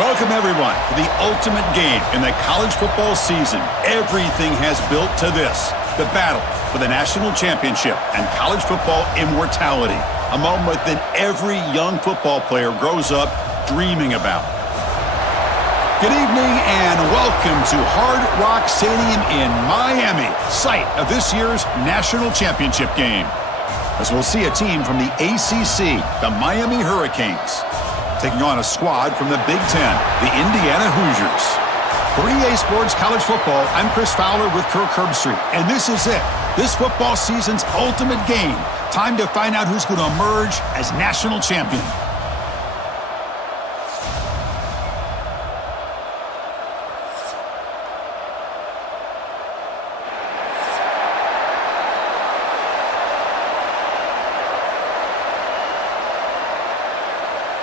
Welcome, everyone, to the ultimate game in the college football season. Everything has built to this, the battle for the national championship and college football immortality, a moment that every young football player grows up dreaming about. Good evening and welcome to Hard Rock Stadium in Miami, site of this year's national championship game. As we'll see a team from the ACC, the Miami Hurricanes, taking on a squad from the Big Ten, the Indiana Hoosiers. For EA Sports College Football, I'm Chris Fowler with Kirk Herbstreit, and this is it. This football season's ultimate game. Time to find out who's going to emerge as national champion.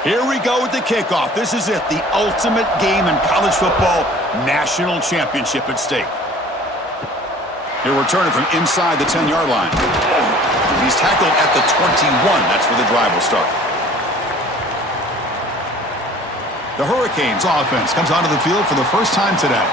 Here we go with the kickoff. This is it, the ultimate game in college football, national championship at stake. Here we're turning from inside the 10-yard line. He's tackled at the 21. That's where the drive will start. The Hurricanes offense comes onto the field for the first time today.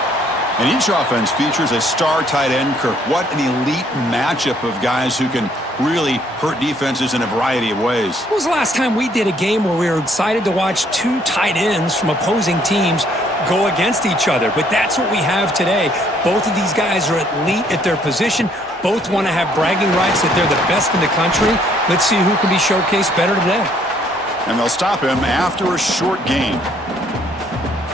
And each offense features a star tight end, Kirk. What an elite matchup of guys who can really hurt defenses in a variety of ways. When was the last time we did a game where we were excited to watch two tight ends from opposing teams go against each other? But that's what we have today. Both of these guys are elite at their position. Both want to have bragging rights that they're the best in the country. Let's see who can be showcased better today. And they'll stop him after a short gain.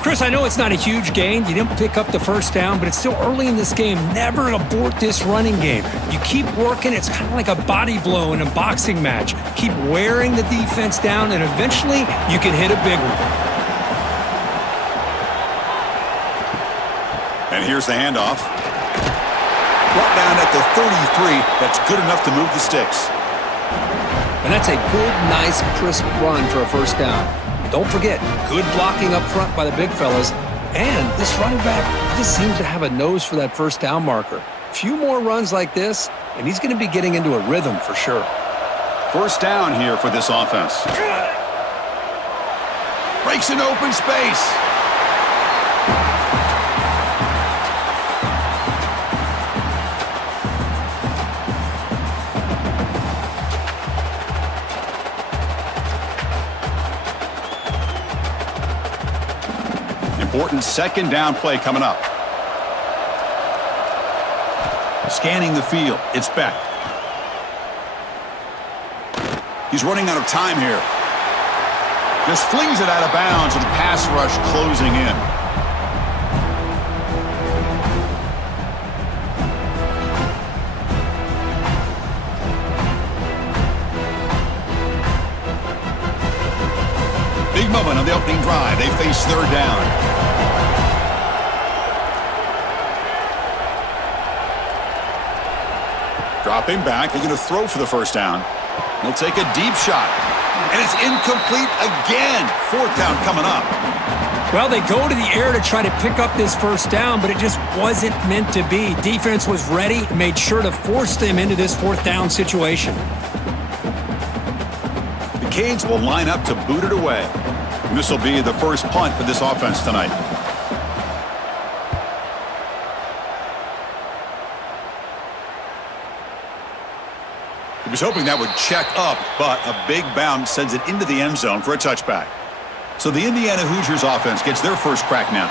Chris, I know it's not a huge gain. You didn't pick up the first down, but it's still early in this game. Never abort this running game. You keep working. It's kind of like a body blow in a boxing match. Keep wearing the defense down, and eventually you can hit a big one. And here's the handoff. Brought down at the 33. That's good enough to move the sticks. And that's a good, nice, crisp run for a first down. Don't forget, good blocking up front by the big fellas. And this running back just seems to have a nose for that first down marker. A few more runs like this, and he's going to be getting into a rhythm for sure. First down here for this offense. Breaks an open space. Important second down play coming up. Scanning the field. It's Beck. He's running out of time here. Just flings it out of bounds with the pass rush closing in. Big moment on the opening drive. They face third down. Dropping back, he's going to throw for the first down. He'll take a deep shot. And it's incomplete again. Fourth down coming up. Well, they go to the air to try to pick up this first down, but it just wasn't meant to be. Defense was ready, made sure to force them into this fourth down situation. The Canes will line up to boot it away. And this will be the first punt for this offense tonight. He was hoping that would check up, but a big bounce sends it into the end zone for a touchback. So the Indiana Hoosiers offense gets their first crack now.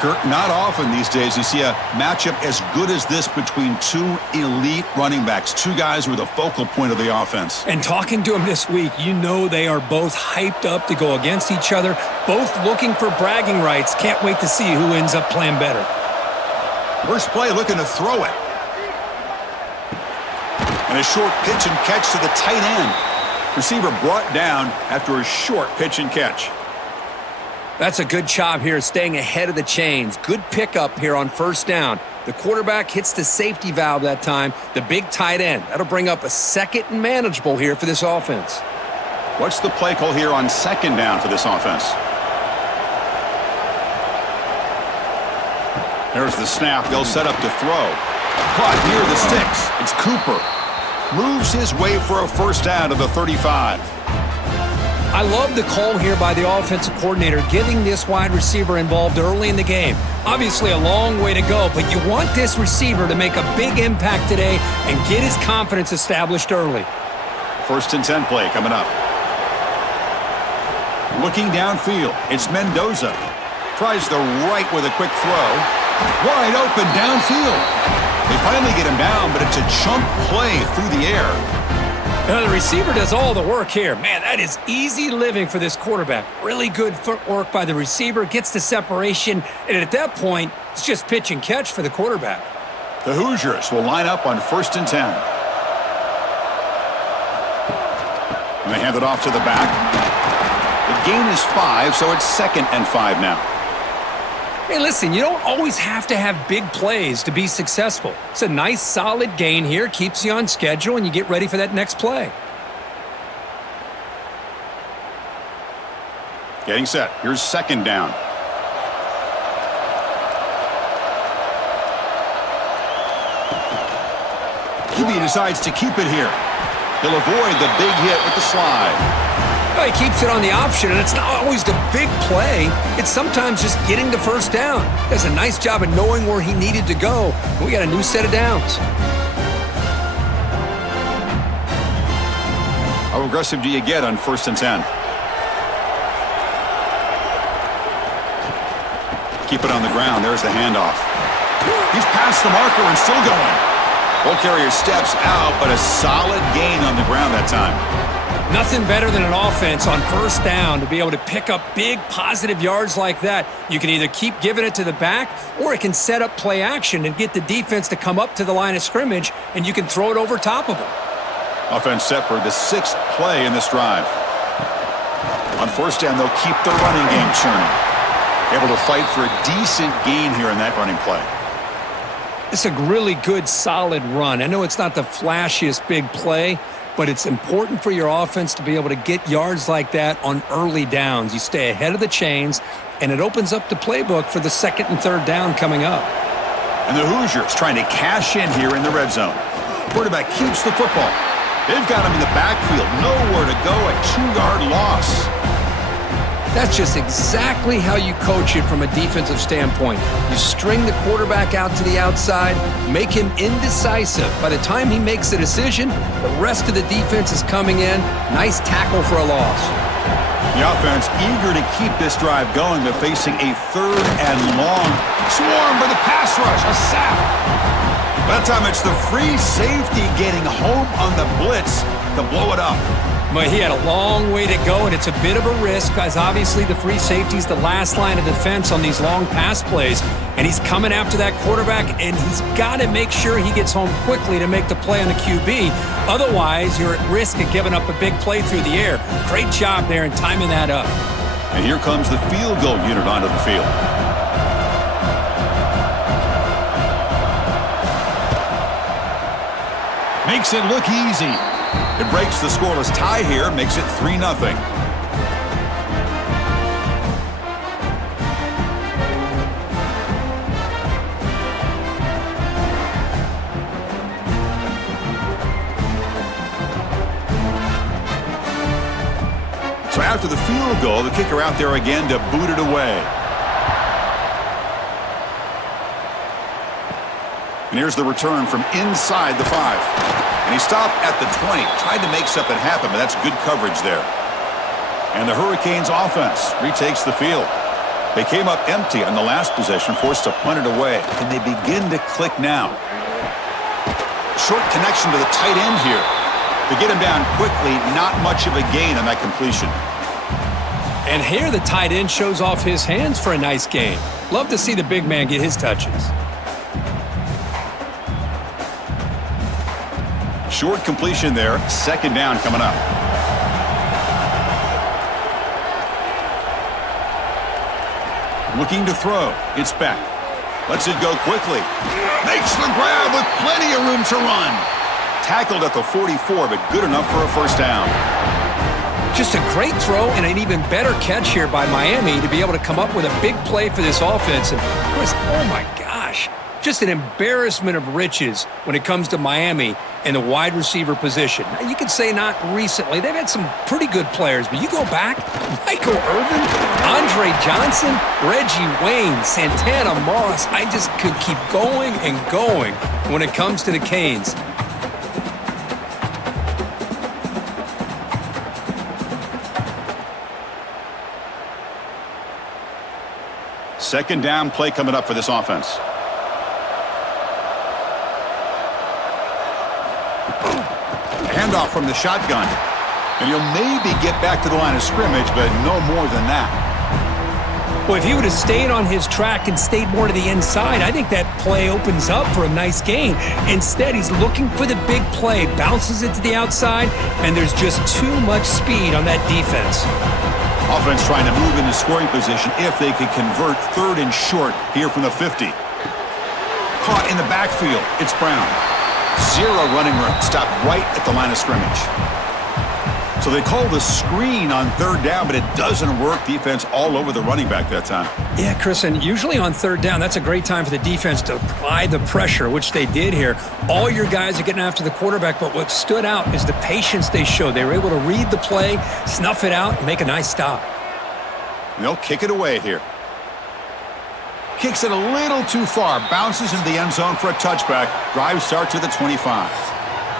Kirk, not often these days you see a matchup as good as this between two elite running backs, two guys who are the focal point of the offense. And talking to them this week, you know they are both hyped up to go against each other, both looking for bragging rights. Can't wait to see who ends up playing better. First play looking to throw it. And a short pitch and catch to the tight end. Receiver brought down after a short pitch and catch. That's a good job here, staying ahead of the chains. Good pickup here on first down. The quarterback hits the safety valve that time. The big tight end. That'll bring up a second and manageable here for this offense. What's the play call here on second down for this offense? There's the snap. They'll set up to throw. Caught near the sticks. It's Cooper. Moves his way for a first down to the 35. I love the call here by the offensive coordinator, getting this wide receiver involved early in the game. Obviously a long way to go, but you want this receiver to make a big impact today and get his confidence established early. 1st and 10 play coming up. Looking downfield, it's Mendoza. Tries the right with a quick throw. Wide open downfield. They finally get him down, but it's a chunk play through the air. Now, the receiver does all the work here. Man, that is easy living for this quarterback. Really good footwork by the receiver, gets the separation, and at that point, it's just pitch and catch for the quarterback. The Hoosiers will line up on 1st and 10. And they hand it off to the back. The gain is 5, so it's 2nd and 5 now. Hey, listen, you don't always have to have big plays to be successful. It's a nice, solid gain here, keeps you on schedule, and you get ready for that next play. Getting set. Here's 2nd down. QB decides to keep it here. He'll avoid the big hit with the slide. Well, he keeps it on the option, and it's not always the big play. It's sometimes just getting the 1st down. Does a nice job of knowing where he needed to go. We got a new set of downs. How aggressive do you get on 1st and 10? Keep it on the ground. There's the handoff. He's past the marker and still going. Ball carrier steps out, but a solid gain on the ground that time. Nothing better than an offense on 1st down to be able to pick up big positive yards like that. You can either keep giving it to the back, or it can set up play action and get the defense to come up to the line of scrimmage, and you can throw it over top of them. Offense set for the 6th play in this drive. On 1st down, they'll keep the running game churning. Able to fight for a decent gain here in that running play. It's a really good, solid run. I know it's not the flashiest big play, but it's important for your offense to be able to get yards like that on early downs. You stay ahead of the chains, and it opens up the playbook for the 2nd and 3rd down coming up. And the Hoosiers trying to cash in here in the red zone. Quarterback keeps the football. They've got him in the backfield. Nowhere to go, a 2-yard loss. That's just exactly how you coach it from a defensive standpoint. You string the quarterback out to the outside, make him indecisive. By the time he makes the decision, the rest of the defense is coming in. Nice tackle for a loss. The offense eager to keep this drive going, but facing a 3rd and long. Swarmed by the pass rush, a sack. By that time, it's the free safety getting home on the blitz to blow it up. But he had a long way to go, and it's a bit of a risk because obviously the free safety is the last line of defense on these long pass plays. And he's coming after that quarterback, and he's got to make sure he gets home quickly to make the play on the QB. Otherwise, you're at risk of giving up a big play through the air. Great job there in timing that up. And here comes the field goal unit onto the field. Makes it look easy. It breaks the scoreless tie here, makes it 3-0. So after the field goal, the kicker out there again to boot it away. And here's the return from inside the 5. And he stopped at the 20, tried to make something happen, but that's good coverage there. And the Hurricanes offense retakes the field. They came up empty on the last possession, forced to punt it away. Can they begin to click now? Short connection to the tight end here. To get him down quickly, not much of a gain on that completion. And here the tight end shows off his hands for a nice gain. Love to see the big man get his touches. Short completion there, 2nd down coming up. Looking to throw, it's Beck. Lets it go quickly. Makes the grab with plenty of room to run. Tackled at the 44, but good enough for a 1st down. Just a great throw and an even better catch here by Miami to be able to come up with a big play for this offense. And of course, oh my gosh, just an embarrassment of riches when it comes to Miami and the wide receiver position. Now, you could say not recently. They've had some pretty good players, but you go back, Michael Irvin, Andre Johnson, Reggie Wayne, Santana Moss. I just could keep going and going when it comes to the Canes. Second down play coming up for this offense. Handoff from the shotgun. And he'll maybe get back to the line of scrimmage, but no more than that. Well, if he would have stayed on his track and stayed more to the inside, I think that play opens up for a nice gain. Instead, he's looking for the big play, bounces it to the outside, and there's just too much speed on that defense. Offense trying to move into scoring position if they could convert 3rd and short here from the 50. Caught in the backfield. It's Brown. 0 running room. Stopped right at the line of scrimmage. So they call the screen on 3rd down, but it doesn't work. Defense all over the running back that time. Yeah, Chris, and usually on 3rd down, that's a great time for the defense to apply the pressure, which they did here. All your guys are getting after the quarterback, but what stood out is the patience they showed. They were able to read the play, snuff it out, and make a nice stop. And they'll kick it away here. Kicks it a little too far. Bounces into the end zone for a touchback. Drive starts at the 25.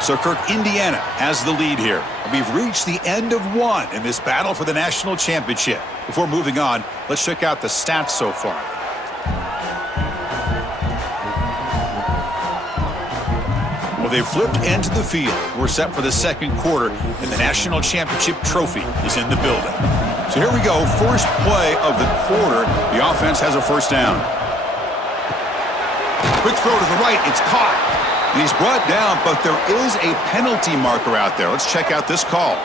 So Kirk, Indiana has the lead here. We've reached the end of one in this battle for the national championship. Before moving on, let's check out the stats so far. Well, they've flipped into the field. We're set for the second quarter, and the national championship trophy is in the building. So here we go, first play of the quarter. The offense has a first down. Quick throw to the right, it's caught. And he's brought down, but there is a penalty marker out there. Let's check out this call.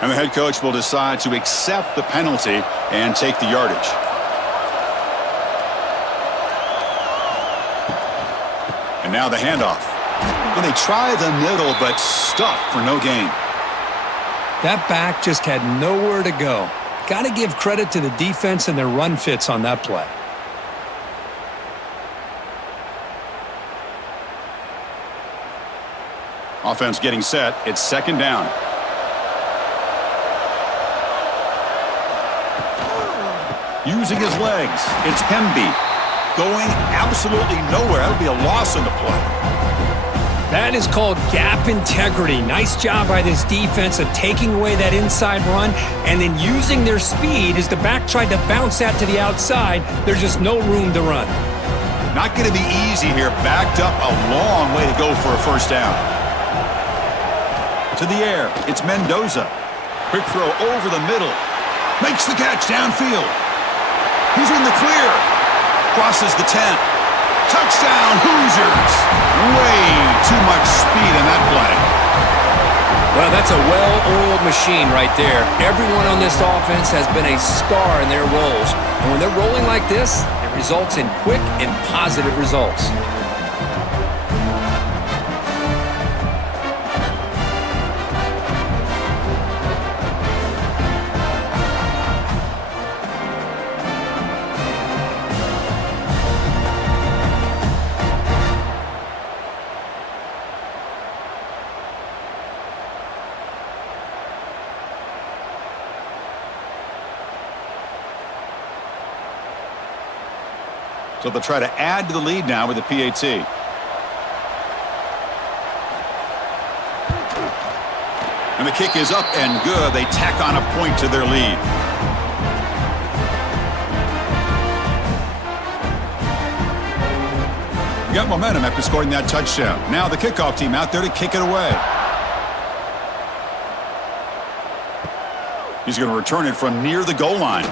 And the head coach will decide to accept the penalty and take the yardage. And now the handoff. Well, they try the middle, but stuffed for no gain. That back just had nowhere to go. Got to give credit to the defense and their run fits on that play. Offense getting set. It's second down. Using his legs. It's Hemby. Going absolutely nowhere. That would be a loss on the play. That is called gap integrity. Nice job by this defense of taking away that inside run and then using their speed as the back tried to bounce that to the outside. There's just no room to run. Not going to be easy here. Backed up a long way to go for a first down. To the air. It's Mendoza. Quick throw over the middle. Makes the catch downfield. He's in the clear. Crosses the 10. Touchdown, Hoosiers. Way too much speed in that play. Well, that's a well-oiled machine right there. Everyone on this offense has been a star in their roles. And when they're rolling like this, it results in quick and positive results. So they'll try to add to the lead now with the PAT. And the kick is up and good. They tack on a point to their lead. Got momentum after scoring that touchdown. Now the kickoff team out there to kick it away. He's going to return it from near the goal line.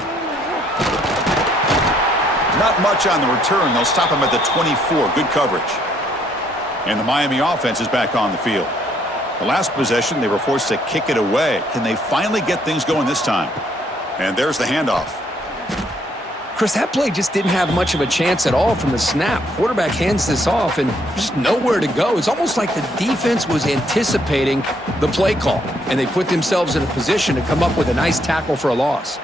Not much on the return. They'll stop him at the 24. Good coverage. And the Miami offense is back on the field. The last possession, they were forced to kick it away. Can they finally get things going this time? And there's the handoff. Chris, that play just didn't have much of a chance at all from the snap. Quarterback hands this off and just nowhere to go. It's almost like the defense was anticipating the play call, and they put themselves in a position to come up with a nice tackle for a loss.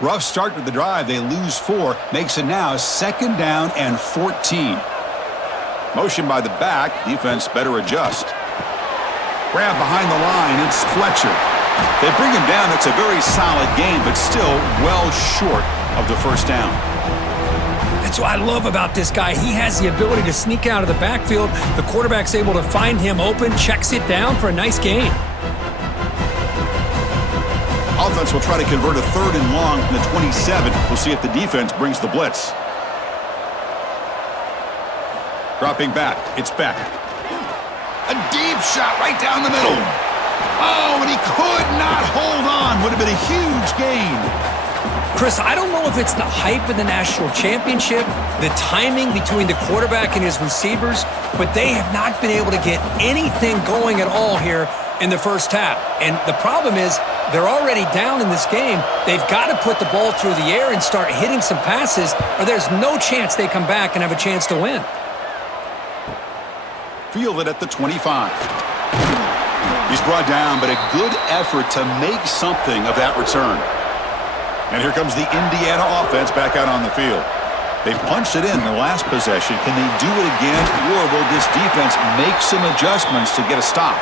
Rough start to the drive. They lose 4. Makes it now 2nd down and 14. Motion by the back. Defense better adjust. Grab behind the line. It's Fletcher. They bring him down. It's a very solid game, but still well short of the first down. That's what I love about this guy. He has the ability to sneak out of the backfield. The quarterback's able to find him open, checks it down for a nice gain. Offense will try to convert a 3rd and long from the 27. We'll see if the defense brings the blitz. Dropping back. It's Beck. A deep shot right down the middle. Oh, and he could not hold on. Would have been a huge gain. Chris, I don't know if it's the hype of the national championship, the timing between the quarterback and his receivers, but they have not been able to get anything going at all here in the first half. And the problem is they're already down in this game. They've got to put the ball through the air and start hitting some passes, or there's no chance they come back and have a chance to win. Fielded at the 25. He's brought down, but a good effort to make something of that return. And here comes the Indiana offense back out on the field. They punched it in the last possession. Can they do it again, or will this defense make some adjustments to get a stop?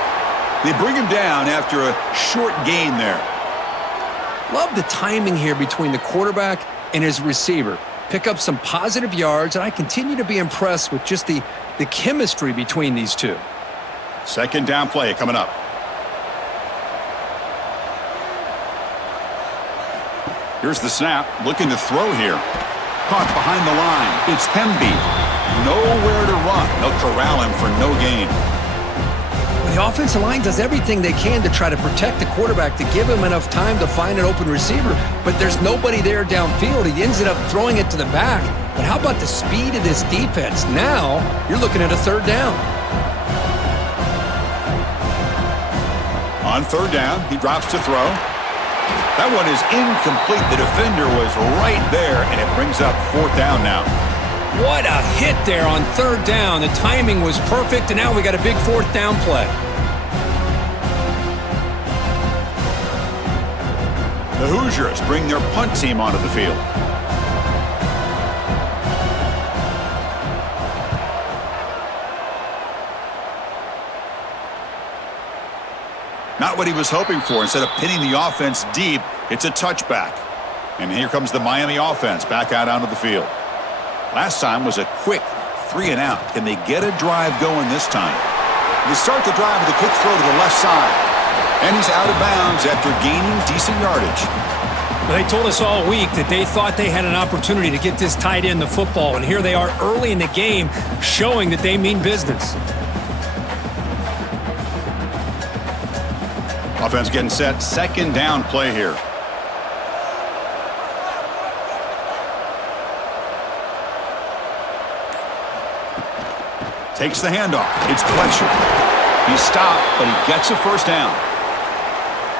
They bring him down after a short gain there. Love the timing here between the quarterback and his receiver. Pick up some positive yards, and I continue to be impressed with just the chemistry between these two. 2nd down play coming up. Here's the snap, looking to throw here. Caught behind the line. It's Hemby. Nowhere to run. They'll corral him for no gain. The offensive line does everything they can to try to protect the quarterback, to give him enough time to find an open receiver, but there's nobody there downfield. He ends up throwing it to the back. But how about the speed of this defense? Now you're looking at a 3rd down. On 3rd down, he drops to throw. That one is incomplete. The defender was right there, and it brings up 4th down now. What a hit there on 3rd down. The timing was perfect, and now we got a big 4th down play. The Hoosiers bring their punt team onto the field. Not what he was hoping for. Instead of pinning the offense deep, it's a touchback. And here comes the Miami offense back out onto the field. Last time was a quick 3-and-out. Can they get a drive going this time? They start the drive with a quick throw to the left side. And he's out of bounds after gaining decent yardage. Well, they told us all week that they thought they had an opportunity to get this tight end the football, and here they are early in the game showing that they mean business. Offense getting set. 2nd down play here. Takes the handoff. It's Fletcher. He's stopped, but he gets a 1st down.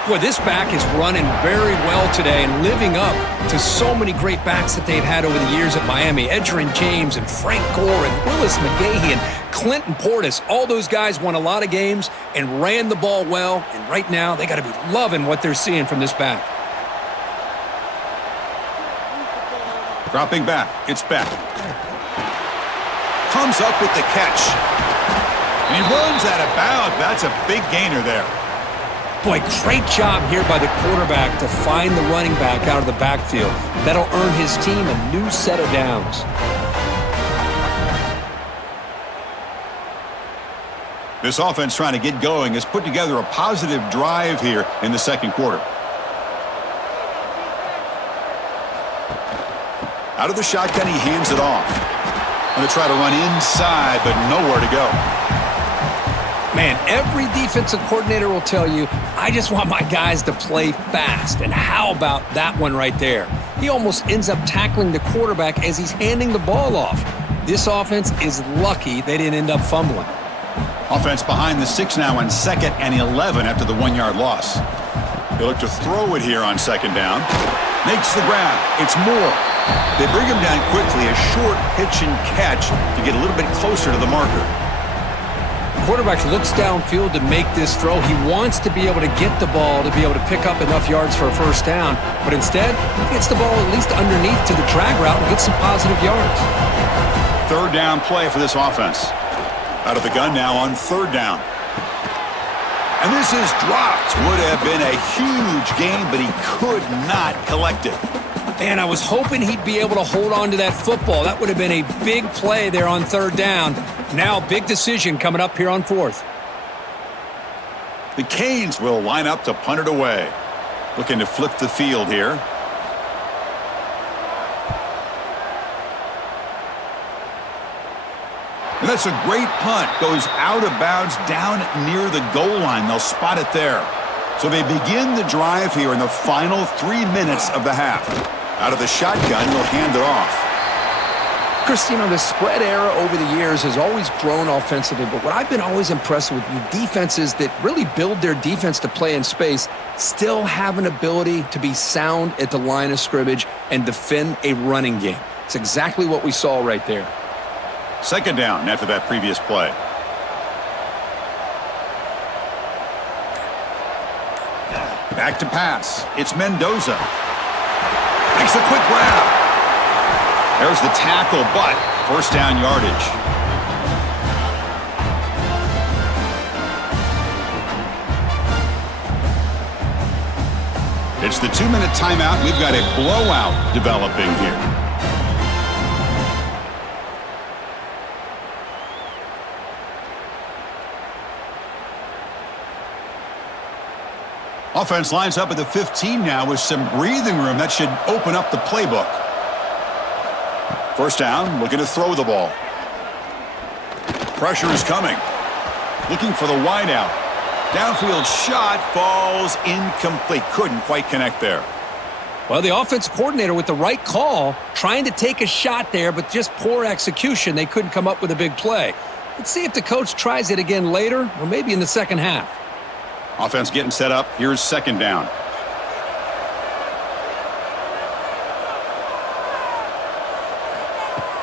Boy, this back is running very well today and living up to so many great backs that they've had over the years at Miami. Edgerrin James and Frank Gore and Willis McGahee and Clinton Portis. All those guys won a lot of games and ran the ball well. And right now, they got to be loving what they're seeing from this back. Dropping back. It's Beck. Comes up with the catch. And he runs out of bounds. That's a big gainer there. Boy, great job here by the quarterback to find the running back out of the backfield. That'll earn his team a new set of downs. This offense trying to get going has put together a positive drive here in the 2nd quarter. Out of the shotgun, he hands it off. Going to try to run inside, but nowhere to go. Man, every defensive coordinator will tell you, I just want my guys to play fast. And how about that one right there? He almost ends up tackling the quarterback as he's handing the ball off. This offense is lucky they didn't end up fumbling. Offense behind the 6 now on 2nd and 11 after the 1-yard loss. They look to throw it here on 2nd down. Makes the grab. It's Moore. They bring him down quickly, a short pitch and catch to get a little bit closer to the marker. quarterback looks downfield to make this throw. He wants to be able to get the ball to be able to pick up enough yards for a first down, but instead, he gets the ball at least underneath to the drag route and gets some positive yards. Third down play for this offense. Out of the gun now on third down. And this is dropped. Would have been a huge gain, but he could not collect it. And I was hoping he'd be able to hold on to that football. That would have been a big play there on third down. Now, big decision coming up here on fourth. The Canes will line up to punt it away. Looking to flip the field here. And that's a great punt. Goes out of bounds down near the goal line. They'll spot it there. So they begin the drive here in the final 3 minutes of the half. Out of the shotgun, they'll hand it off. Chris, you know, the spread era over the years has always grown offensively, but what I've been always impressed with defenses that really build their defense to play in space still have an ability to be sound at the line of scrimmage and defend a running game. It's exactly what we saw right there. Second down after that previous play. Back to pass. It's Mendoza. Makes a quick grab. There's the tackle, but first down yardage. It's the 2-minute timeout. We've got a blowout developing here. Offense lines up at the 15 now with some breathing room. That should open up the playbook. First down, looking to throw the ball. Pressure is coming. Looking for the wideout. Downfield shot falls incomplete. Couldn't quite connect there. Well, the offense coordinator with the right call, trying to take a shot there, but just poor execution. They couldn't come up with a big play. Let's see if the coach tries it again later or maybe in the second half. Offense getting set up. Here's second down.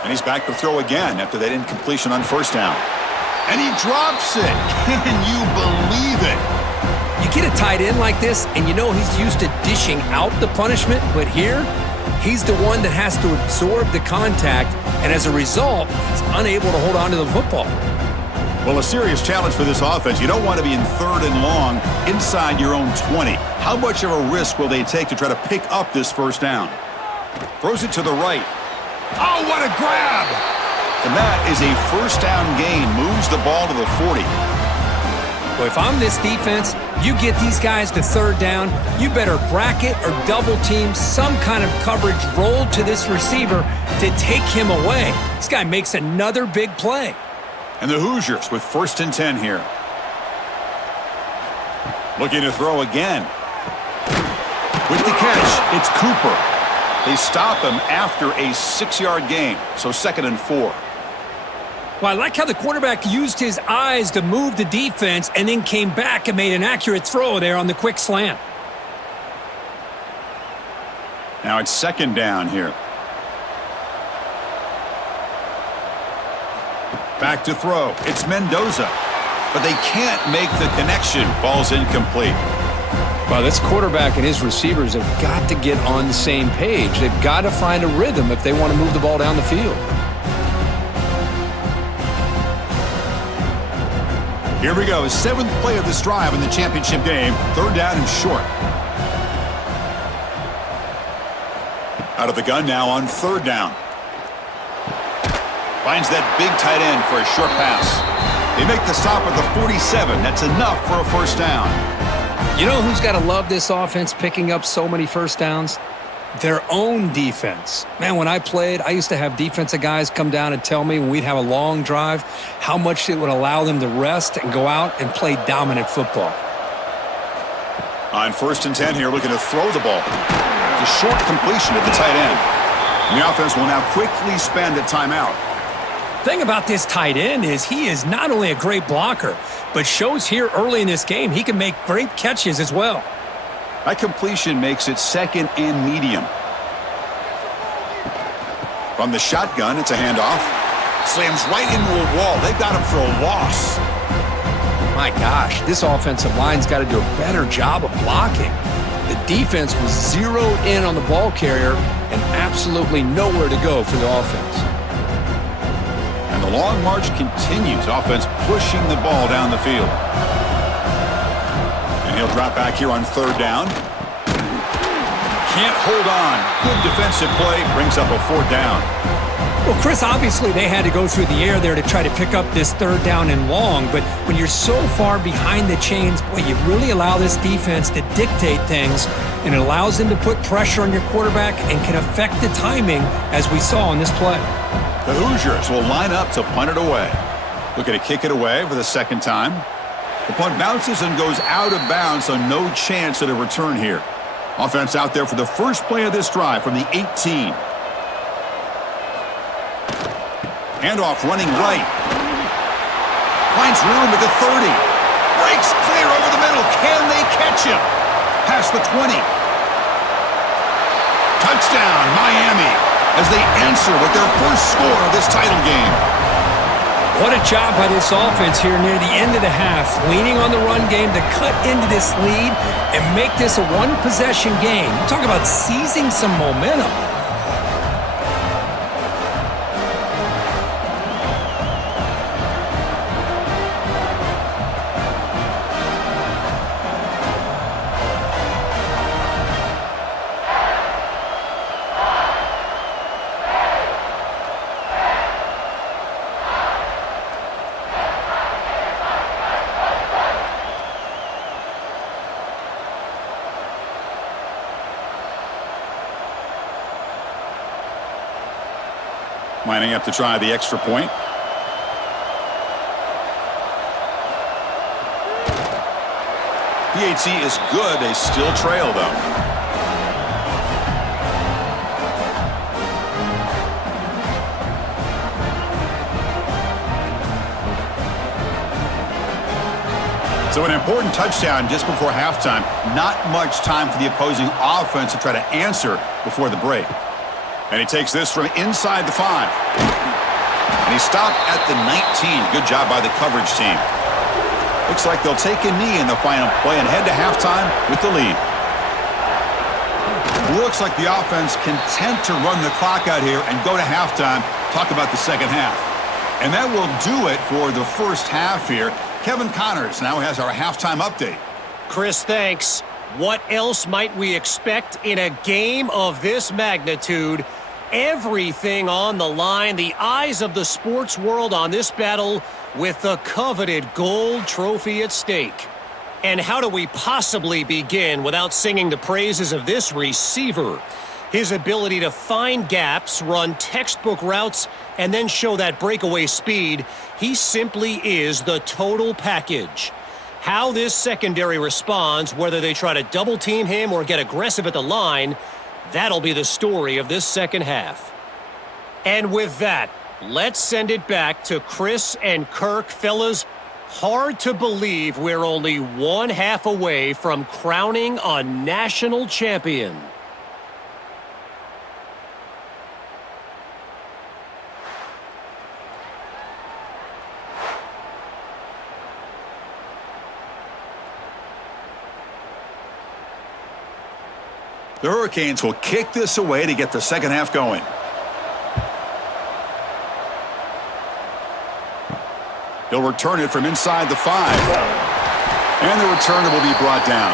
And he's back to throw again after that incompletion on first down. And he drops it. Can you believe it? You get a tight end like this, and you know he's used to dishing out the punishment, but here, he's the one that has to absorb the contact, and as a result, he's unable to hold on to the football. Well, a serious challenge for this offense. You don't want to be in third and long inside your own 20. How much of a risk will they take to try to pick up this first down? Throws it to the right. Oh, what a grab! And that is a first down gain. Moves the ball to the 40. Well, if I'm this defense, you get these guys to third down, you better bracket or double team some kind of coverage roll to this receiver to take him away. This guy makes another big play. And the Hoosiers with first and 10 here. Looking to throw again. With the catch, it's Cooper. They stop him after a 6-yard gain, so second and 4. Well, I like how the quarterback used his eyes to move the defense and then came back and made an accurate throw there on the quick slant. Now it's second down here. Back to throw. It's Mendoza. But they can't make the connection. Ball's incomplete. Well, this quarterback and his receivers have got to get on the same page. They've got to find a rhythm if they want to move the ball down the field. Here we go. 7th play of this drive in the championship game. Third down and short. Out of the gun now on third down. Finds that big tight end for a short pass. They make the stop at the 47. That's enough for a first down. You know who's got to love this offense picking up so many first downs? Their own defense. Man, when I played, I used to have defensive guys come down and tell me when we'd have a long drive how much it would allow them to rest and go out and play dominant football. On first and 10 here, looking to throw the ball. It's a short completion at the tight end. And the offense will now quickly spend a timeout. Thing about this tight end is he is not only a great blocker, but shows here early in this game he can make great catches as well. That completion makes it second and medium. From the shotgun, it's a handoff. Slams right into a wall. They've got him for a loss. My gosh, this offensive line's got to do a better job of blocking. The defense was zeroed in on the ball carrier and absolutely nowhere to go for the offense. And the long march continues. Offense pushing the ball down the field. And he'll drop back here on third down. Can't hold on. Good defensive play. Brings up a fourth down. Well, Chris, obviously they had to go through the air there to try to pick up this third down and long, but when you're so far behind the chains, boy, you really allow this defense to dictate things, and it allows them to put pressure on your quarterback and can affect the timing, as we saw in this play. The Hoosiers will line up to punt it away. Looking to kick it away for the second time. The punt bounces and goes out of bounds, so no chance at a return here. Offense out there for the first play of this drive from the 18. Handoff running right. Finds room at the 30. Breaks clear over the middle. Can they catch him? Past the 20. Touchdown, Miami, as they answer with their first score of this title game. What a job by this offense here near the end of the half, leaning on the run game to cut into this lead and make this a one-possession game. Talk about seizing some momentum. Lining up to try the extra point. PAT is good. They still trail, though. So an important touchdown just before halftime. Not much time for the opposing offense to try to answer before the break. And he takes this from inside the 5. And he stopped at the 19. Good job by the coverage team. Looks like they'll take a knee in the final play and head to halftime with the lead. Looks like the offense content to run the clock out here and go to halftime. Talk about the second half. And that will do it for the first half here. Kevin Connors now has our halftime update. Chris, thanks. What else might we expect in a game of this magnitude? Everything on the line, the eyes of the sports world on this battle with the coveted gold trophy at stake. And how do we possibly begin without singing the praises of this receiver? His ability to find gaps, run textbook routes, and then show that breakaway speed. He simply is the total package. How this secondary responds, whether they try to double team him or get aggressive at the line, that'll be the story of this second half. And with that, let's send it back to Chris and Kirk. Fellas, hard to believe we're only one half away from crowning a national champion. The Hurricanes will kick this away to get the second half going. He'll return it from inside the 5. And the returner will be brought down.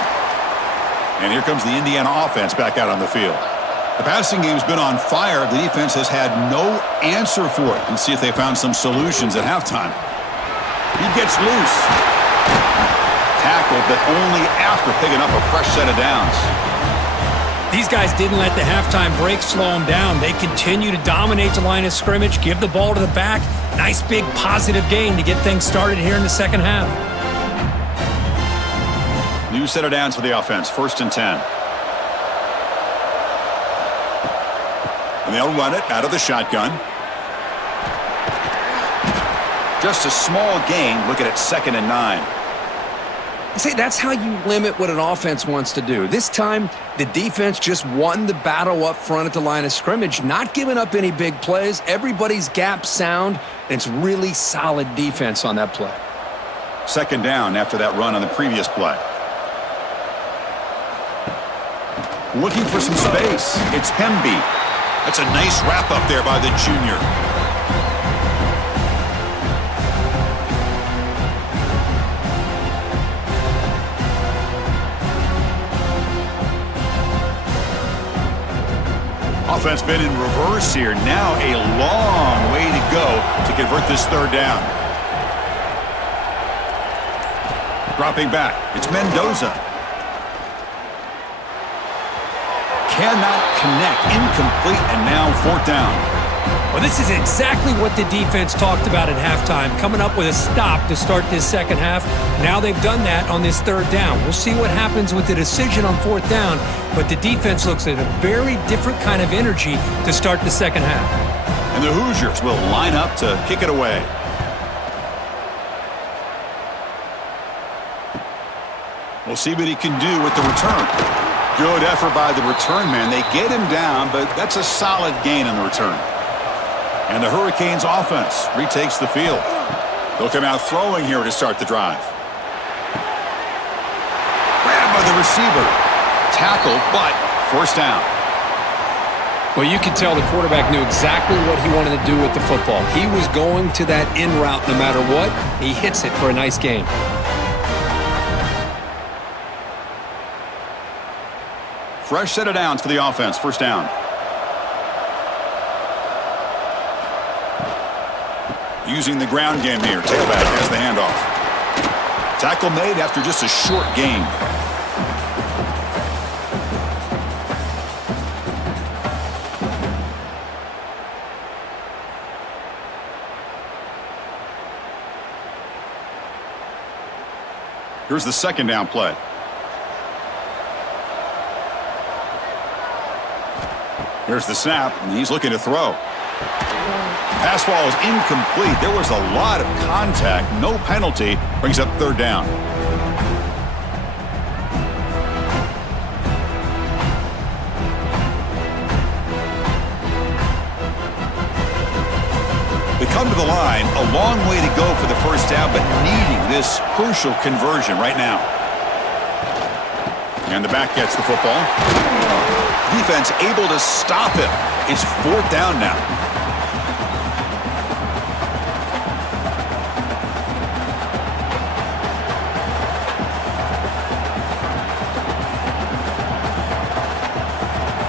And here comes the Indiana offense back out on the field. The passing game's been on fire. The defense has had no answer for it. Let's see if they found some solutions at halftime. He gets loose. Tackled, but only after picking up a fresh set of downs. These guys didn't let the halftime break slow them down. They continue to dominate the line of scrimmage, give the ball to the back. Nice big positive gain to get things started here in the second half. New set of downs for the offense. 1st and 10. And they'll run it out of the shotgun. Just a small gain. Look at it, 2nd and 9. See, that's how you limit what an offense wants to do. This time, the defense just won the battle up front at the line of scrimmage, not giving up any big plays. Everybody's gap sound, and it's really solid defense on that play. Second down after that run on the previous play. Looking for some space. It's Hemby. That's a nice wrap up there by the junior. Offense been in reverse here. Now a long way to go to convert this third down. Dropping back. It's Mendoza. Cannot connect. Incomplete, and now fourth down. Well, this is exactly what the defense talked about at halftime, coming up with a stop to start this second half. Now they've done that on this third down. We'll see what happens with the decision on fourth down, but the defense looks at a very different kind of energy to start the second half. And the Hoosiers will line up to kick it away. We'll see what he can do with the return. Good effort by the return man. They get him down, but that's a solid gain on the return. And the Hurricanes offense retakes the field. They'll come out throwing here to start the drive. Grabbed by the receiver. Tackled, but first down. Well, you could tell the quarterback knew exactly what he wanted to do with the football. He was going to that in route no matter what. He hits it for a nice gain. Fresh set of downs for the offense. First down. Using the ground game here. Tailback has the handoff. Tackle made after just a short gain. Here's the second down play. Here's the snap, and he's looking to throw. Pass ball is incomplete. There was a lot of contact. No penalty. Brings up third down. They come to the line. A long way to go for the first down, but needing this crucial conversion right now. And the back gets the football. Defense able to stop him. It's fourth down now.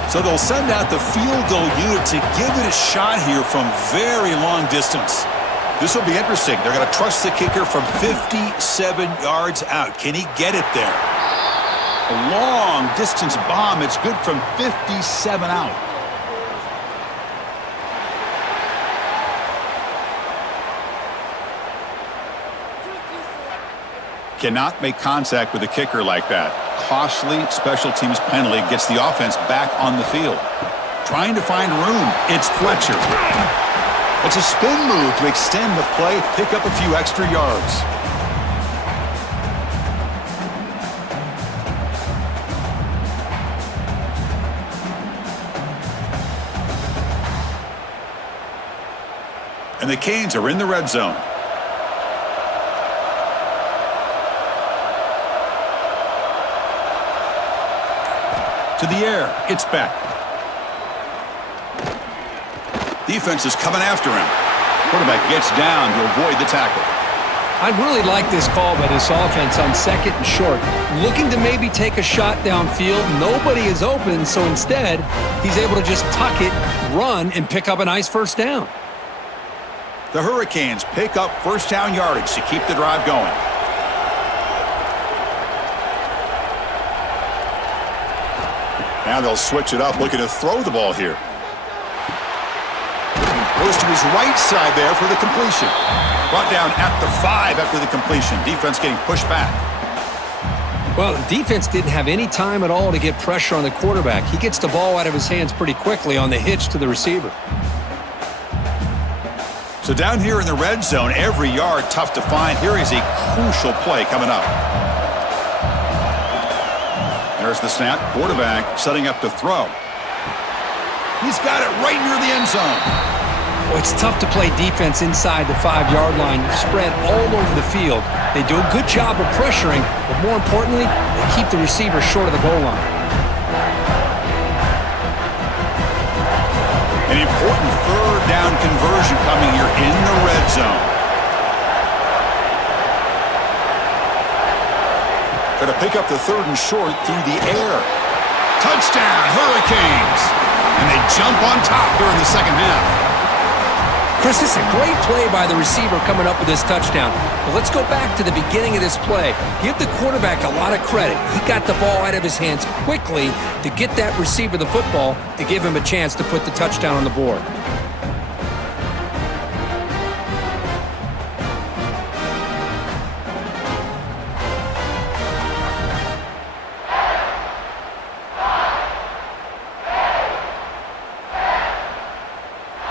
So they'll send out the field goal unit to give it a shot here from very long distance. This will be interesting. They're going to trust the kicker from 57 yards out. Can he get it there? A long distance bomb. It's good from 57 out. Cannot make contact with a kicker like that. Costly special teams penalty gets the offense back on the field. Trying to find room. It's Fletcher. It's a spin move to extend the play, pick up a few extra yards. And the Canes are in the red zone. To the air, it's Beck. Defense is coming after him. Quarterback gets down to avoid the tackle. I really like this call by this offense on second and short. Looking to maybe take a shot downfield. Nobody is open, so instead, he's able to just tuck it, run, and pick up a nice first down. The Hurricanes pick up first down yardage to keep the drive going. Now they'll switch it up, looking to throw the ball here. Goes to his right side there for the completion. Brought down at the 5 after the completion. Defense getting pushed back. Well, the defense didn't have any time at all to get pressure on the quarterback. He gets the ball out of his hands pretty quickly on the hitch to the receiver. So down here in the red zone, every yard tough to find. Here is a crucial play coming up. There's the snap. Quarterback setting up to throw. He's got it right near the end zone. Well, it's tough to play defense inside the 5-yard line. You're spread all over the field. They do a good job of pressuring, but more importantly, they keep the receiver short of the goal line. An important third down conversion coming here in the red zone. Going to pick up the 3rd and short through the air. Touchdown, Hurricanes! And they jump on top here in the second half. Chris, this is a great play by the receiver coming up with this touchdown. But let's go back to the beginning of this play. Give the quarterback a lot of credit. He got the ball out of his hands quickly to get that receiver the football to give him a chance to put the touchdown on the board.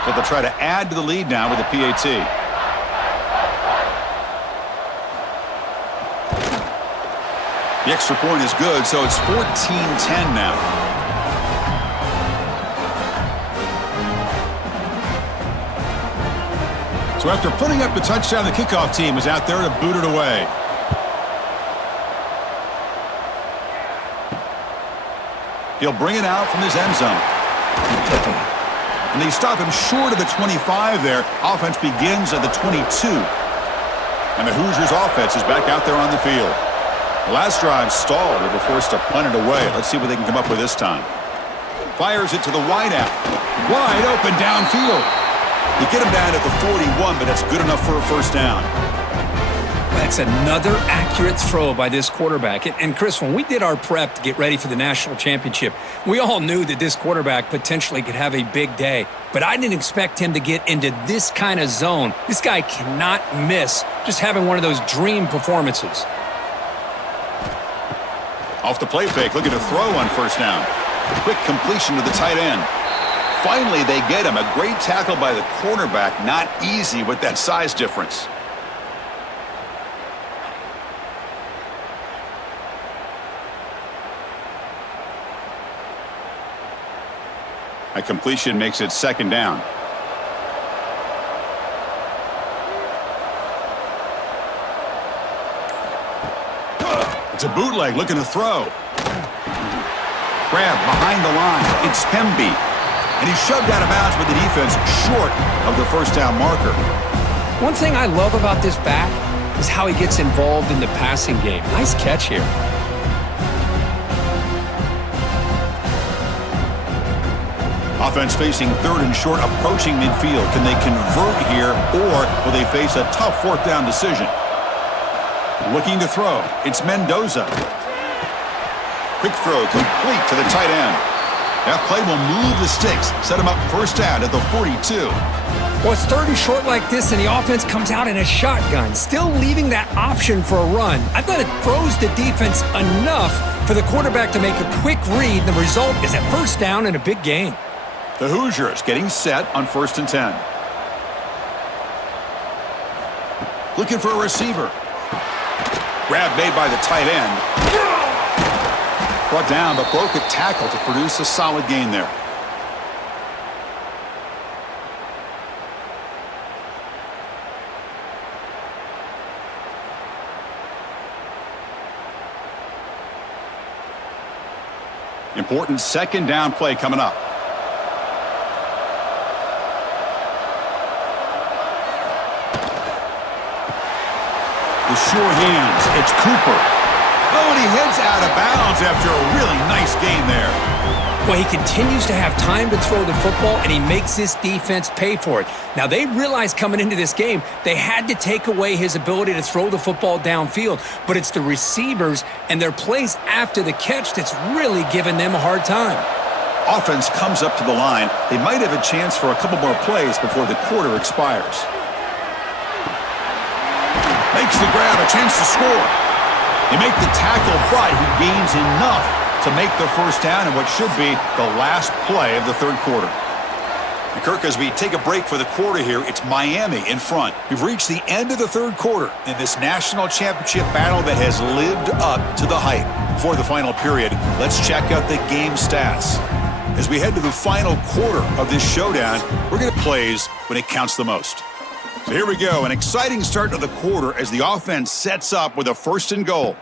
So they'll try to add to the lead now with a PAT. The extra point is good, so it's 14-10 now. So after putting up the touchdown, the kickoff team is out there to boot it away. He'll bring it out from his end zone. And they stop him short of the 25 there. Offense begins at the 22. And the Hoosiers offense is back out there on the field. The last drive stalled. They were forced to punt it away. Let's see what they can come up with this time. Fires it to the wideout. Wide open downfield. You get him down at the 41, but that's good enough for a first down. That's another accurate throw by this quarterback. And Chris, when we did our prep to get ready for the national championship, we all knew that this quarterback potentially could have a big day. But I didn't expect him to get into this kind of zone. This guy cannot miss just having one of those dream performances. Off the play fake, looking to throw on first down. Quick completion to the tight end. Finally, they get him. A great tackle by the cornerback. Not easy with that size difference. A completion makes it second down. It's a bootleg looking to throw. Grab behind the line. It's Timmy. And he's shoved out of bounds with the defense short of the first down marker. One thing I love about this back is how he gets involved in the passing game. Nice catch here. Offense facing 3rd and short, approaching midfield. Can they convert here, or will they face a tough 4th down decision? Looking to throw. It's Mendoza. Quick throw complete to the tight end. That play will move the sticks, set him up first down at the 42. Well, it's 3rd and short like this, and the offense comes out in a shotgun, still leaving that option for a run. I thought it throws the defense enough for the quarterback to make a quick read. The result is a first down and a big gain. The Hoosiers getting set on 1st and 10. Looking for a receiver. Grab made by the tight end. Brought down, but broke a tackle to produce a solid gain there. Important second down play coming up. The sure hands. It's Cooper. Oh, and he heads out of bounds after a really nice gain there. Well, he continues to have time to throw the football, and he makes this defense pay for it. Now, they realized coming into this game they had to take away his ability to throw the football downfield, but it's the receivers and their plays after the catch that's really giving them a hard time. Offense comes up to the line. They might have a chance for a couple more plays before the quarter expires. Makes the grab, a chance to score. They make the tackle, but he gains enough to make the first down in what should be the last play of the 3rd quarter. And Kirk, as we take a break for the quarter here, it's Miami in front. We've reached the end of the 3rd quarter in this national championship battle that has lived up to the hype. For the final period, let's check out the game stats. As we head to the final quarter of this showdown, we're going to plays when it counts the most. So here we go, an exciting start to the quarter as the offense sets up with a 1st and goal.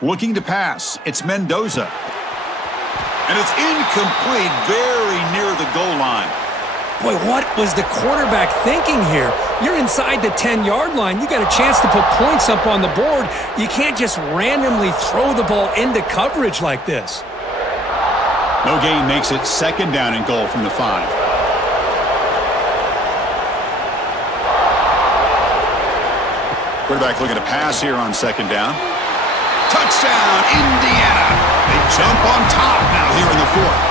Looking to pass, it's Mendoza. And it's incomplete, very near the goal line. Boy, what was the quarterback thinking here? You're inside the 10-yard line. You got a chance to put points up on the board. You can't just randomly throw the ball into coverage like this. No gain makes it 2nd down and goal from the 5. Quarterback looking to pass here on 2nd down. Touchdown, Indiana. They jump on top now here in the 4th.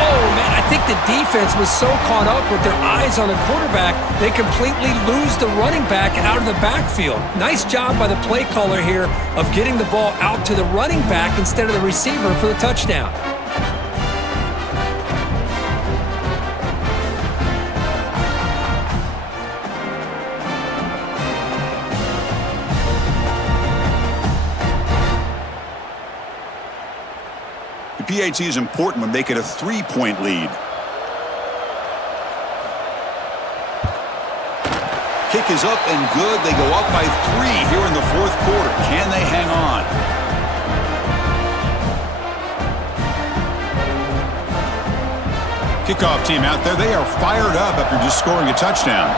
Oh, man, I think the defense was so caught up with their eyes on the quarterback, they completely lose the running back out of the backfield. Nice job by the play caller here of getting the ball out to the running back instead of the receiver for the touchdown. PAT is important when making a 3-point lead. Kick is up and good. They go up by 3 here in the 4th quarter. Can they hang on? Kickoff team out there. They are fired up after just scoring a touchdown.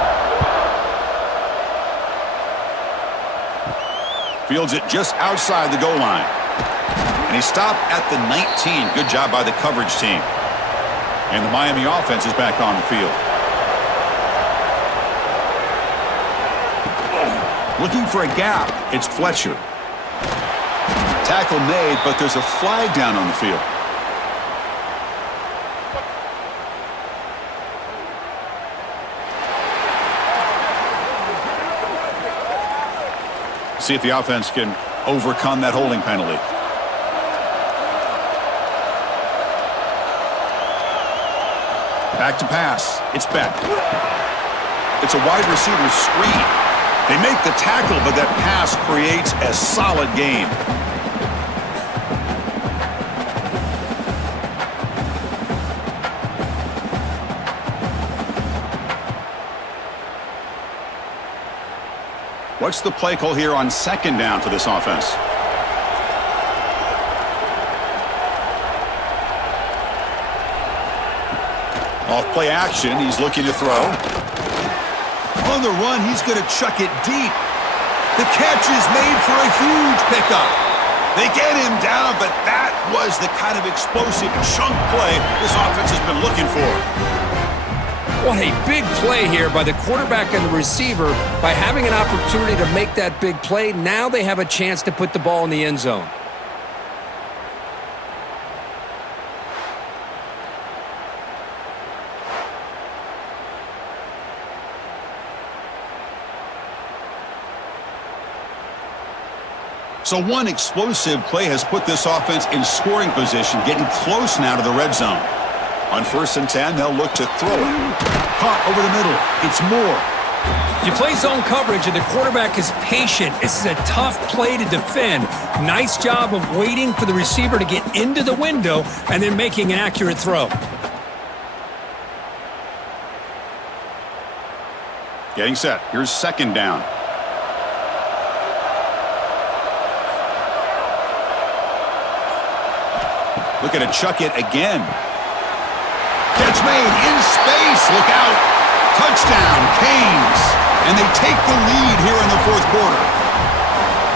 Fields it just outside the goal line. And he stopped at the 19. Good job by the coverage team. And the Miami offense is back on the field. Looking for a gap. It's Fletcher. Tackle made, but there's a flag down on the field. See if the offense can overcome that holding penalty. Back to pass. It's Beck. It's a wide receiver screen. They make the tackle, but that pass creates a solid gain. What's the play call here on 2nd down for this offense? Off play action, he's looking to throw. On the run, he's going to chuck it deep. The catch is made for a huge pickup. They get him down, but that was the kind of explosive chunk play this offense has been looking for. What a big play here by the quarterback and the receiver. By having an opportunity to make that big play, now they have a chance to put the ball in the end zone. So one explosive play has put this offense in scoring position, getting close now to the red zone. On 1st and 10, they'll look to throw it. Caught over the middle. It's Moore. You play zone coverage and the quarterback is patient. This is a tough play to defend. Nice job of waiting for the receiver to get into the window and then making an accurate throw. Getting set. Here's 2nd down. Looking to chuck it again. Catch made in space. Look out. Touchdown, Canes. And they take the lead here in the 4th quarter.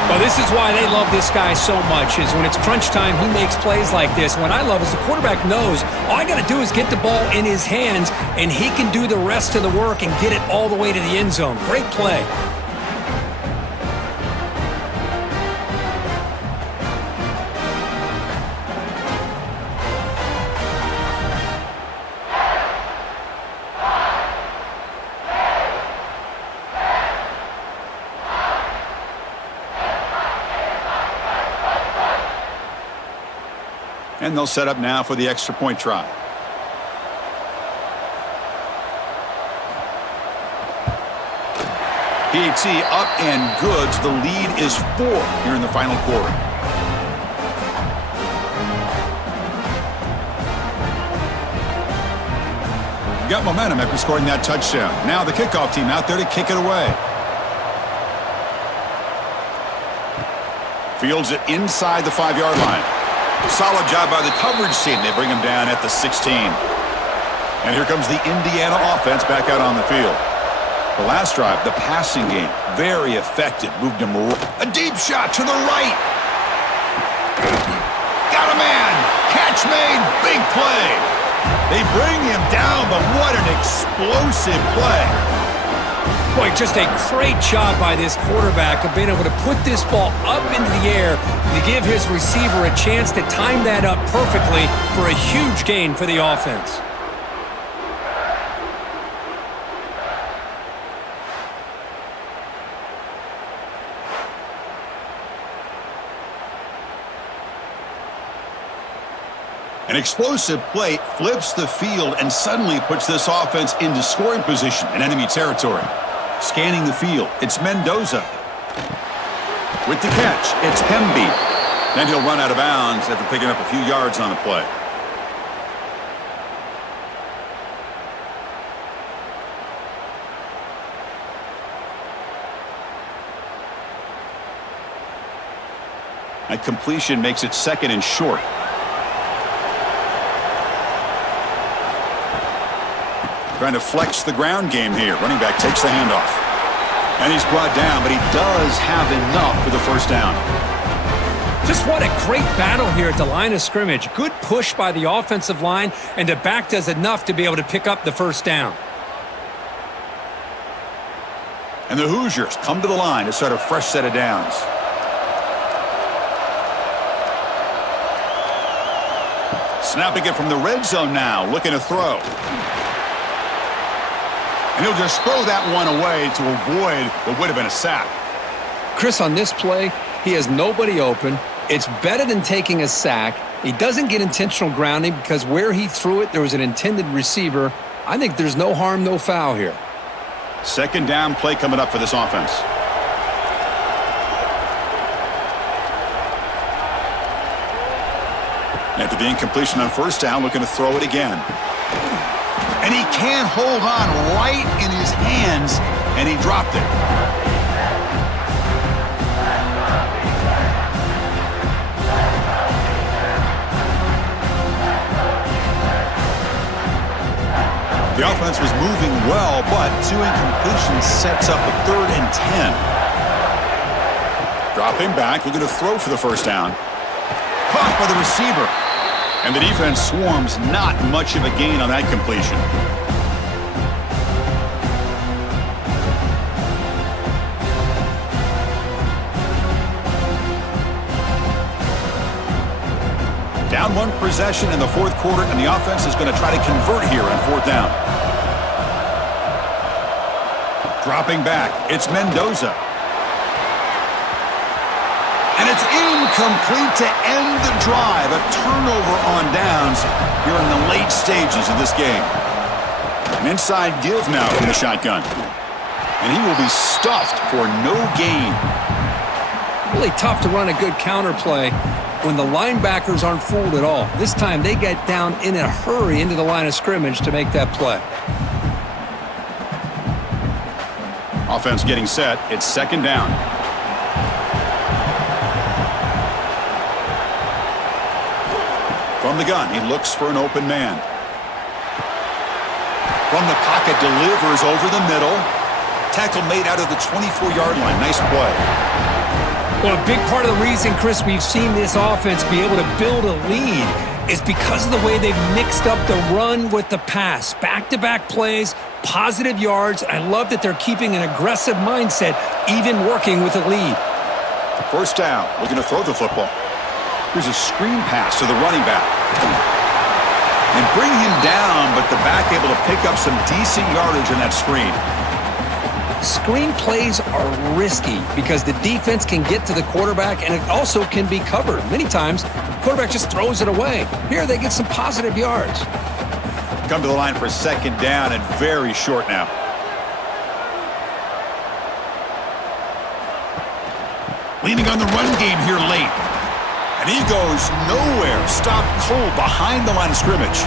Well, this is why they love this guy so much, is when it's crunch time, he makes plays like this. What I love is the quarterback knows all I got to do is get the ball in his hands, and he can do the rest of the work and get it all the way to the end zone. Great play. And they'll set up now for the extra point try. PAT up and good. So the lead is 4 here in the final quarter. Got momentum after scoring that touchdown. Now the kickoff team out there to kick it away. Fields it inside the 5-yard line. Solid job by the coverage team. They bring him down at the 16. And here comes the Indiana offense back out on the field. The last drive, the passing game, very effective. Moved him a deep shot to the right. Got a man. Catch made. Big play. They bring him down, but what an explosive play. Boy, just a great job by this quarterback of being able to put this ball up into the air to give his receiver a chance to time that up perfectly for a huge gain for the offense. An explosive play flips the field and suddenly puts this offense into scoring position in enemy territory. Scanning the field, it's Mendoza. With the catch, it's Hemby. Then he'll run out of bounds after picking up a few yards on the play. That completion makes it 2nd and short. Trying to flex the ground game here. Running back takes the handoff. And he's brought down, but he does have enough for the first down. Just what a great battle here at the line of scrimmage. Good push by the offensive line, and the back does enough to be able to pick up the first down. And the Hoosiers come to the line to start a fresh set of downs. Snapping it from the red zone now, looking to throw. And he'll just throw that one away to avoid what would have been a sack. Chris, on this play, he has nobody open. It's better than taking a sack. He doesn't get intentional grounding because where he threw it, there was an intended receiver. I think there's no harm, no foul here. 2nd down play coming up for this offense. After the incompletion on 1st down, looking to throw it again. And he can't hold on right in his hands, and he dropped it. The offense was moving well, but 2 incompletions sets up a 3rd and 10. Dropping back, looking to throw for the first down. Caught by the receiver. And the defense swarms, not much of a gain on that completion. Down 1 possession in the 4th quarter, and the offense is going to try to convert here on 4th down. Dropping back, it's Mendoza. And it's incomplete to end the drive. A turnover on downs here in the late stages of this game. An inside give now from the shotgun. And he will be stuffed for no gain. Really tough to run a good counter play when the linebackers aren't fooled at all. This time they get down in a hurry into the line of scrimmage to make that play. Offense getting set. It's 2nd down. From the gun, he looks for an open man. From the pocket, delivers over the middle. Tackle made out of the 24-yard line. Nice play. Well, a big part of the reason, Chris, we've seen this offense be able to build a lead is because of the way they've mixed up the run with the pass. Back-to-back plays, positive yards. I love that they're keeping an aggressive mindset, even working with a lead. 1st down, looking to throw the football. Here's a screen pass to the running back. And bring him down, but the back able to pick up some decent yardage in that screen. Screen plays are risky because the defense can get to the quarterback, and it also can be covered. Many times, the quarterback just throws it away. Here, they get some positive yards. Come to the line for 2nd down and very short now. Leaning on the run game here late. And he goes nowhere. Stopped cold behind the line of scrimmage.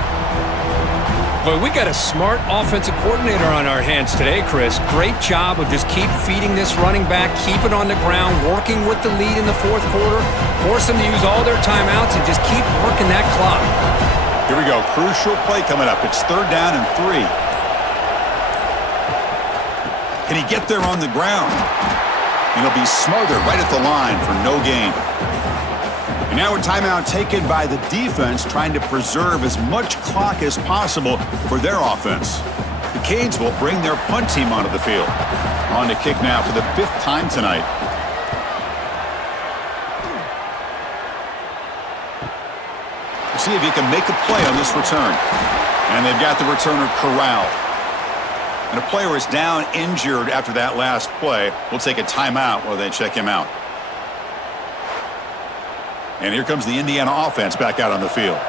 Well, we got a smart offensive coordinator on our hands today, Chris. Great job of just keep feeding this running back, keep it on the ground, working with the lead in the fourth quarter, force them to use all their timeouts, and just keep working that clock. Here we go. Crucial play coming up. It's 3rd down and 3. Can he get there on the ground? And he'll be smothered right at the line for no gain. And now a timeout taken by the defense, trying to preserve as much clock as possible for their offense. The Canes will bring their punt team onto the field. On to kick now for the 5th time tonight. See if you can make a play on this return. And they've got the returner corralled. And a player is down injured after that last play. We'll take a timeout while they check him out. And here comes the Indiana offense back out on the field.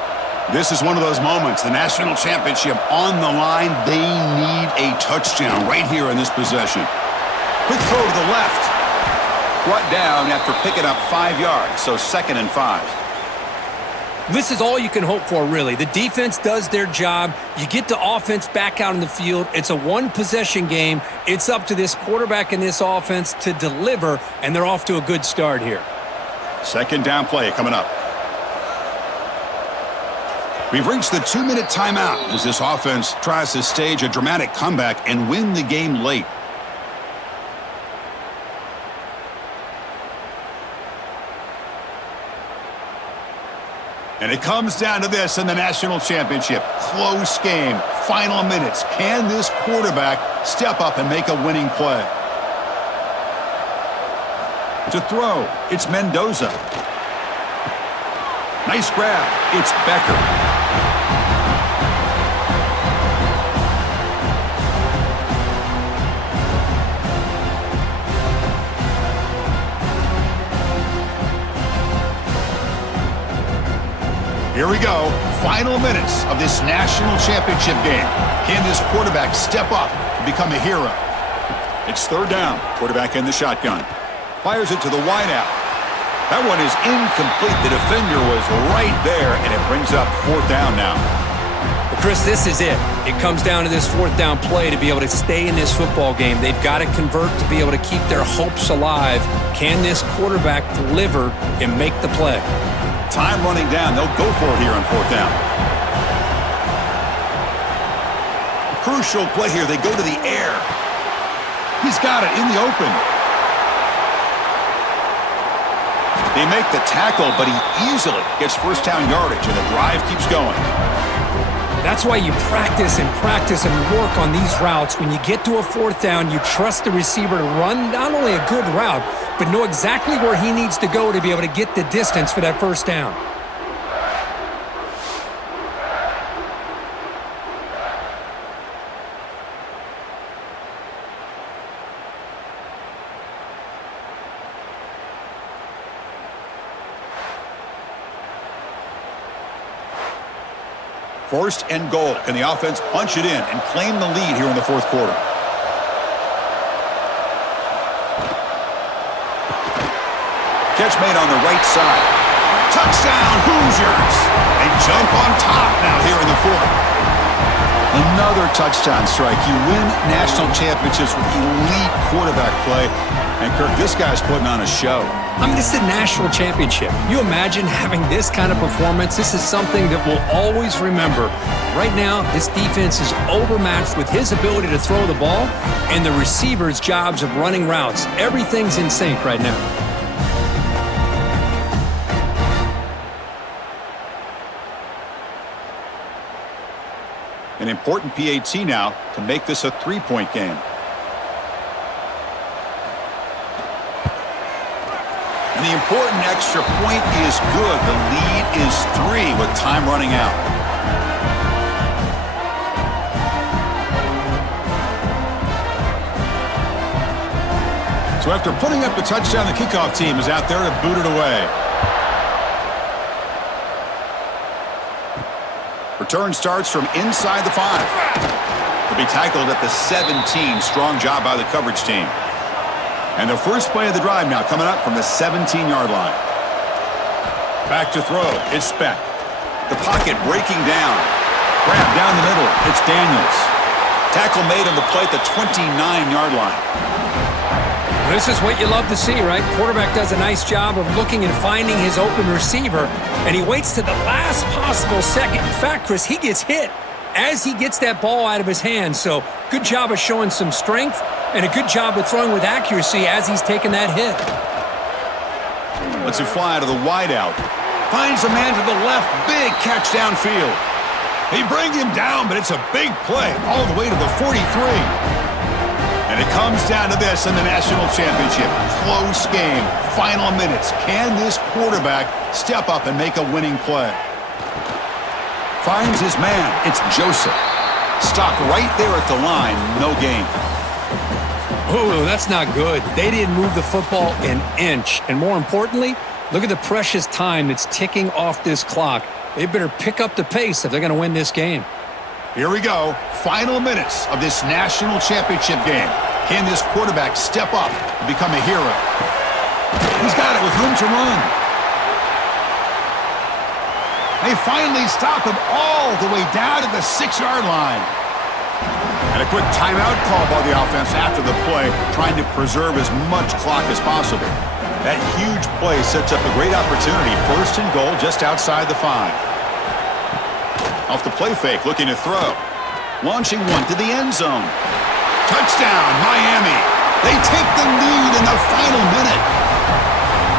This is one of those moments, the national championship on the line. They need a touchdown right here in this possession. Quick throw to the left. Brought down after picking up 5 yards, so 2nd and 5. This is all you can hope for, really. The defense does their job. You get the offense back out in the field. It's a one-possession game. It's up to this quarterback and this offense to deliver, and they're off to a good start here. 2nd down play coming up. We've reached the 2-minute timeout as this offense tries to stage a dramatic comeback and win the game late. And it comes down to this in the national championship. Close game, final minutes. Can this quarterback step up and make a winning play? To throw, it's Mendoza. Nice grab, it's Becker. Here we go. Final minutes of this national championship game. Can this quarterback step up and become a hero? It's 3rd down. Quarterback in the shotgun. Fires it to the wideout. That one is incomplete. The defender was right there, and it brings up 4th down now. Well, Chris, this is it. It comes down to this 4th down play to be able to stay in this football game. They've got to convert to be able to keep their hopes alive. Can this quarterback deliver and make the play? Time running down. They'll go for it here on 4th down. Crucial play here. They go to the air. He's got it in the open. They make the tackle, but he easily gets 1st down yardage, and the drive keeps going. That's why you practice and work on these routes. When you get to a 4th down, you trust the receiver to run not only a good route, but know exactly where he needs to go to be able to get the distance for that 1st down. First and goal. Can the offense punch it in and claim the lead here in the 4th quarter? Catch made on the right side. Touchdown, Hoosiers! They jump on top now here in the 4th. Another touchdown strike. You win national championships with elite quarterback play. And, Kirk, this guy's putting on a show. I mean, this is a national championship. You imagine having this kind of performance? This is something that we'll always remember. Right now, this defense is overmatched with his ability to throw the ball and the receivers' jobs of running routes. Everything's in sync right now. An important PAT now to make this a 3-point game. And the important extra point is good. The lead is 3 with time running out. So after putting up the touchdown, the kickoff team is out there to boot it away. Return starts from inside the 5. He'll be tackled at the 17. Strong job by the coverage team. And the first play of the drive now coming up from the 17-yard line. Back to throw. It's Speck. The pocket breaking down. Grab down the middle. It's Daniels. Tackle made on the play at the 29-yard line. This is what you love to see, right? Quarterback does a nice job of looking and finding his open receiver, and he waits to the last possible second. In fact, Chris, he gets hit as he gets that ball out of his hands. So good job of showing some strength and a good job of throwing with accuracy as he's taking that hit. Lets it fly to the wideout. Finds a man to the left. Big catch downfield. He brings him down, but it's a big play all the way to the 43. And it comes down to this in the national championship. Close game. Final minutes. Can this quarterback step up and make a winning play? Finds his man. It's Joseph. Stopped right there at the line. No gain. Oh, that's not good. They didn't move the football an inch. And more importantly, look at the precious time that's ticking off this clock. They better pick up the pace if they're going to win this game. Here we go. Final minutes of this national championship game. Can this quarterback step up and become a hero? He's got it with room to run. They finally stop him all the way down to the 6-yard line. And a quick timeout call by the offense after the play, trying to preserve as much clock as possible. That huge play sets up a great opportunity. 1st and goal just outside the 5. Off the play fake, looking to throw. Launching one to the end zone. Touchdown, Miami. They take the lead in the final minute.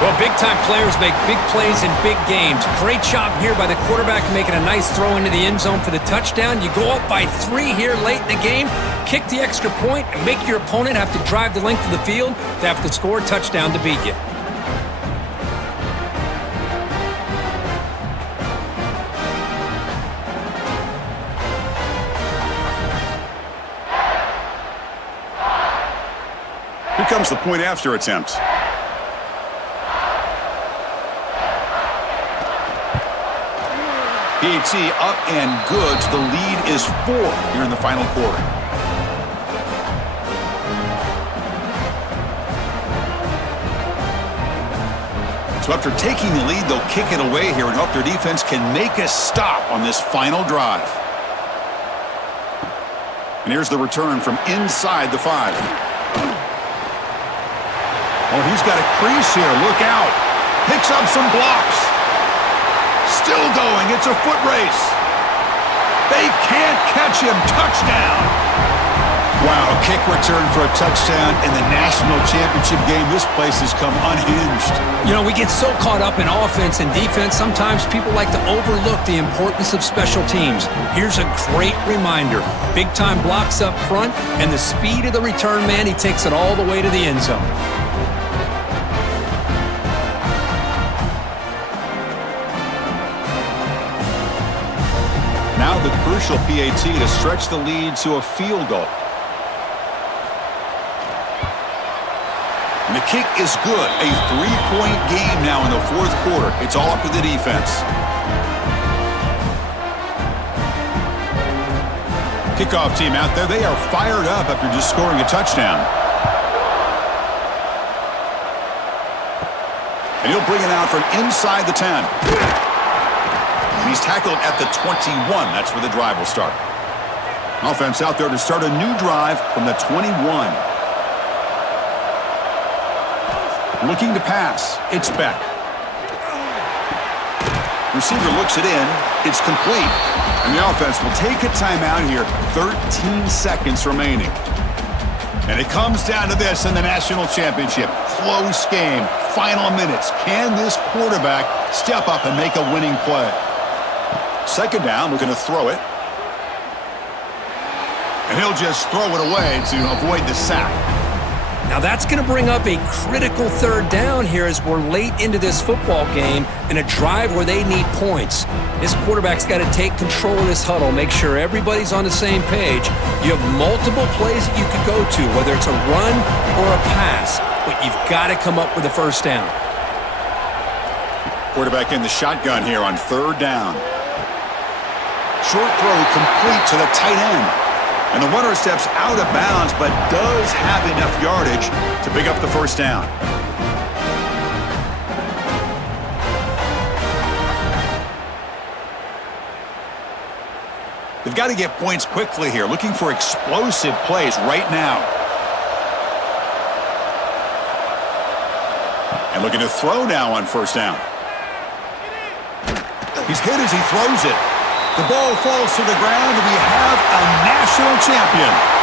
Well, big-time players make big plays in big games. Great job here by the quarterback making a nice throw into the end zone for the touchdown. You go up by 3 here late in the game, kick the extra point, and make your opponent have to drive the length of the field to have to score a touchdown to beat you. Here comes the point after attempt. PAT up and good. The lead is 4 here in the final quarter. So after taking the lead, they'll kick it away here and hope their defense can make a stop on this final drive. And here's the return from inside the 5. Oh, he's got a crease here. Look out. Picks up some blocks. Still going. It's a foot race. They can't catch him. Touchdown. Wow, kick return for a touchdown in the national championship game. This place has come unhinged. You know, we get so caught up in offense and defense, sometimes people like to overlook the importance of special teams. Here's a great reminder. Big-time blocks up front, and the speed of the return man, he takes it all the way to the end zone. Now the crucial PAT to stretch the lead to a field goal. And the kick is good. A 3-point game now in the 4th quarter. It's all up to the defense. Kickoff team out there. They are fired up after just scoring a touchdown. And he'll bring it out from inside the 10. And he's tackled at the 21. That's where the drive will start. Offense out there to start a new drive from the 21. Looking to pass. It's Beck. Receiver looks it in. It's complete. And the offense will take a timeout here. 13 seconds remaining. And it comes down to this in the national championship. Close game. Final minutes. Can this quarterback step up and make a winning play? 2nd down, looking to throw it. And he'll just throw it away to avoid the sack. Now that's going to bring up a critical 3rd down here as we're late into this football game in a drive where they need points. This quarterback's got to take control of this huddle, make sure everybody's on the same page. You have multiple plays that you could go to, whether it's a run or a pass, but you've got to come up with a 1st down. Quarterback in the shotgun here on 3rd down. Short throw complete to the tight end. And the runner steps out of bounds, but does have enough yardage to pick up the 1st down. They've got to get points quickly here, looking for explosive plays right now. And looking to throw now on first down. He's hit as he throws it. The ball falls to the ground, and we have a national champion.